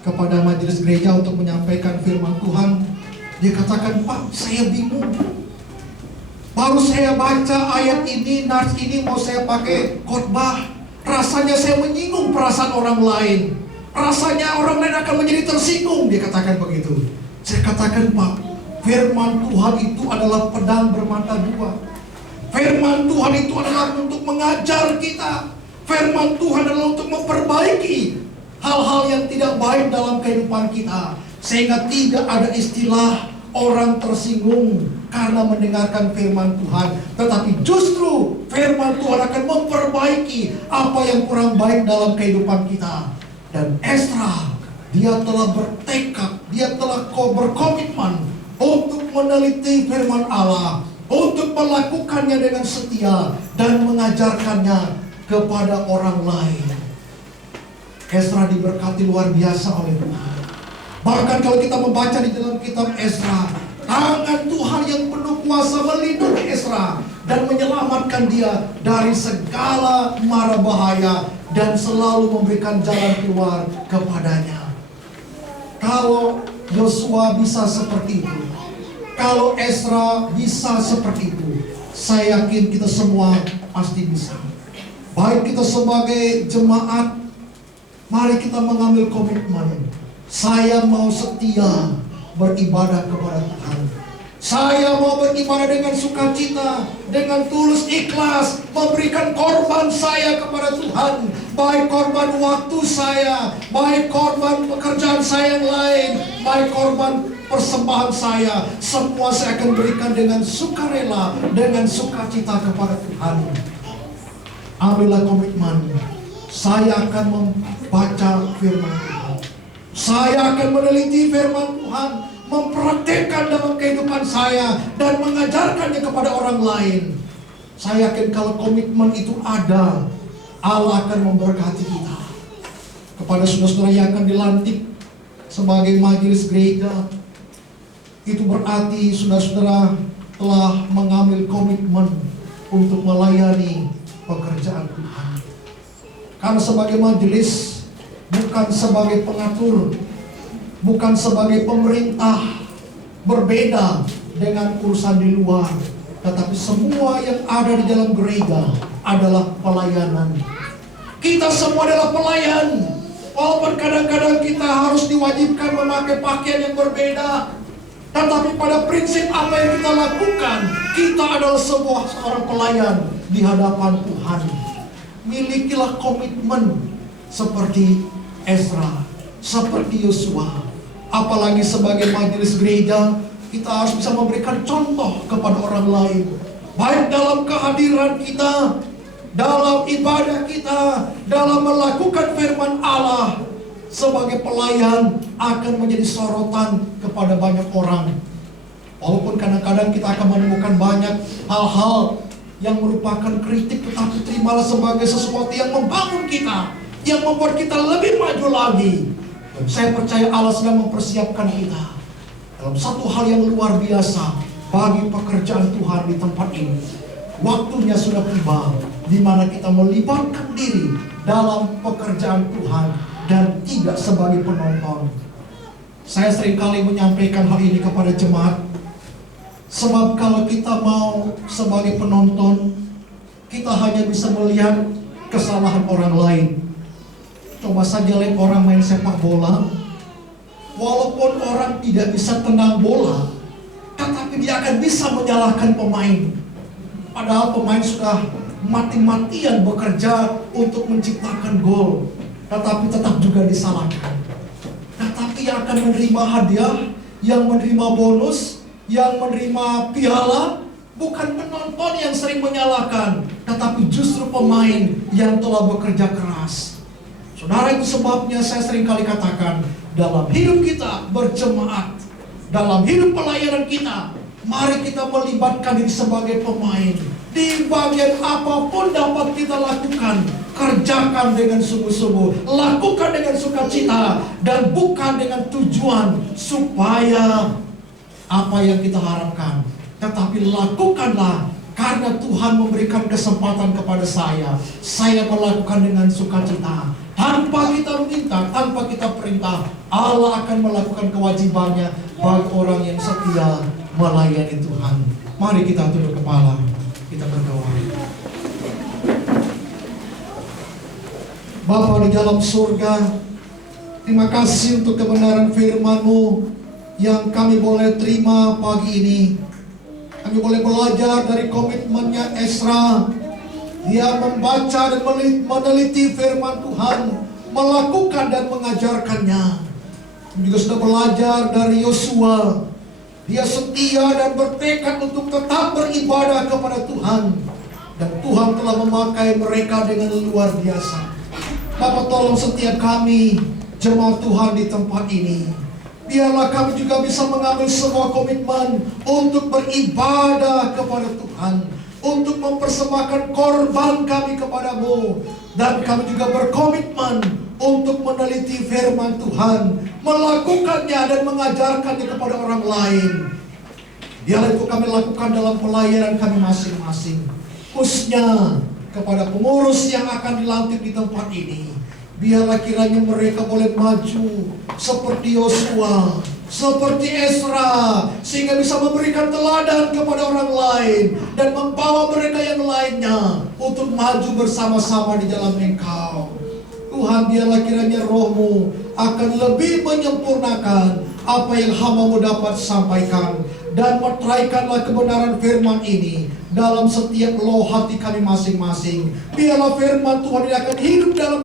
kepada majelis gereja untuk menyampaikan firman Tuhan. Dia katakan, "Pak, saya bingung. Baru saya baca ayat ini, nars ini mau saya pakai khotbah. Rasanya saya menyinggung perasaan orang lain. Rasanya orang lain akan menjadi tersinggung." Dia katakan begitu. Saya katakan, "Pak, firman Tuhan itu adalah pedang bermata dua. Firman Tuhan itu adalah untuk mengajar kita. Firman Tuhan adalah untuk memperbaiki hal-hal yang tidak baik dalam kehidupan kita. Sehingga tidak ada istilah orang tersinggung karena mendengarkan firman Tuhan. Tetapi justru firman Tuhan akan memperbaiki apa yang kurang baik dalam kehidupan kita." Dan Ezra, dia telah bertekad, dia telah berkomitmen untuk meneliti firman Allah, untuk melakukannya dengan setia dan mengajarkannya kepada orang lain. Ezra diberkati luar biasa oleh Tuhan. Bahkan kalau kita membaca di dalam kitab Ezra, tangan Tuhan yang penuh kuasa melindungi Ezra dan menyelamatkan dia dari segala mara bahaya dan selalu memberikan jalan keluar kepadanya. Kalau Yosua bisa seperti itu, kalau Ezra bisa seperti itu, saya yakin kita semua pasti bisa. Baik kita sebagai jemaat, mari kita mengambil komitmen. Saya mau setia beribadah kepada Tuhan. Saya mau beribadah dengan sukacita, dengan tulus ikhlas, memberikan korban saya kepada Tuhan. Baik korban waktu saya, baik korban pekerjaan saya yang lain, baik korban persembahan saya, semua saya akan berikan dengan sukarela, dengan sukacita kepada Tuhan. Ambillah komitmen. Saya akan membaca firman Tuhan. Saya akan meneliti firman Tuhan, mempraktekkan dalam kehidupan saya dan mengajarkannya kepada orang lain. Saya yakin kalau komitmen itu ada, Allah akan memberkati kita. Kepada saudara-saudara yang akan dilantik sebagai majelis gereja, itu berarti saudara-saudara telah mengambil komitmen untuk melayani pekerjaan Tuhan. Karena sebagai majelis, bukan sebagai pengatur, bukan sebagai pemerintah, berbeda dengan urusan di luar. Tetapi semua yang ada di dalam gereja adalah pelayanan. Kita semua adalah pelayan. Walaupun kadang-kadang kita harus diwajibkan memakai pakaian yang berbeda, tetapi pada prinsip apa yang kita lakukan, kita adalah seorang pelayan di hadapan Tuhan. Milikilah komitmen seperti Ezra, seperti Yosua. Apalagi sebagai majelis gereja, kita harus bisa memberikan contoh kepada orang lain. Baik dalam kehadiran kita, dalam ibadah kita, dalam melakukan firman Allah. Sebagai pelayan akan menjadi sorotan kepada banyak orang. Walaupun kadang-kadang kita akan menemukan banyak hal-hal yang merupakan kritik, tetapi terimalah sebagai sesuatu yang membangun kita, yang membuat kita lebih maju lagi. Saya percaya Allah sedang mempersiapkan kita dalam satu hal yang luar biasa bagi pekerjaan Tuhan di tempat ini. Waktunya sudah tiba di mana kita melibatkan diri dalam pekerjaan Tuhan dan tidak sebagai penonton. Saya seringkali menyampaikan hal ini kepada jemaat. Sebab kalau kita mau sebagai penonton, kita hanya bisa melihat kesalahan orang lain. Coba saja lihat orang main sepak bola. Walaupun orang tidak bisa tendang bola, tetapi dia akan bisa menyalahkan pemain. Padahal pemain sudah mati-matian bekerja untuk menciptakan gol, tetapi tetap juga disalahkan. Tetapi yang akan menerima hadiah, yang menerima bonus, yang menerima piala, bukan penonton yang sering menyalahkan, tetapi justru pemain yang telah bekerja keras. Saudara, itu sebabnya saya sering kali katakan, dalam hidup kita berjemaat, dalam hidup pelayanan kita, mari kita melibatkan diri sebagai pemain. Di bagian apapun dapat kita lakukan, kerjakan dengan sungguh-sungguh, lakukan dengan sukacita, dan bukan dengan tujuan supaya apa yang kita harapkan, tetapi lakukanlah karena Tuhan memberikan kesempatan kepada saya. Saya melakukan dengan sukacita Tanpa kita minta, tanpa kita perintah, Allah akan melakukan kewajibannya bagi orang yang setia melayani Tuhan. Mari kita tunduk kepala, kita berdoa. Bapa di dalam surga, terima kasih untuk kebenaran firman-Mu yang kami boleh terima pagi ini. Kami boleh belajar dari komitmennya Ezra. Dia membaca dan meneliti firman Tuhan, melakukan dan mengajarkannya. Kami juga sudah belajar dari Yosua. Dia setia dan bertekad untuk tetap beribadah kepada Tuhan. Dan Tuhan telah memakai mereka dengan luar biasa. Bapa, tolong setiap kami, jemaat Tuhan di tempat ini, biarlah kami juga bisa mengambil sebuah komitmen untuk beribadah kepada Tuhan, untuk mempersembahkan korban kami kepadamu. Dan kami juga berkomitmen untuk meneliti firman Tuhan, melakukannya dan mengajarkannya kepada orang lain. Biarlah itu kami lakukan dalam pelayanan kami masing-masing, khususnya kepada pengurus yang akan dilantik di tempat ini. Biarlah kiranya mereka boleh maju seperti Yosua, seperti Ezra, sehingga bisa memberikan teladan kepada orang lain dan membawa mereka yang lainnya untuk maju bersama-sama di dalam Engkau. Tuhan, biarlah kiranya Roh-Mu akan lebih menyempurnakan apa yang hamba-Mu dapat sampaikan, dan meteraikanlah kebenaran firman ini dalam setiap loh hati kami masing-masing. Biarlah firman Tuhan ini akan hidup dalam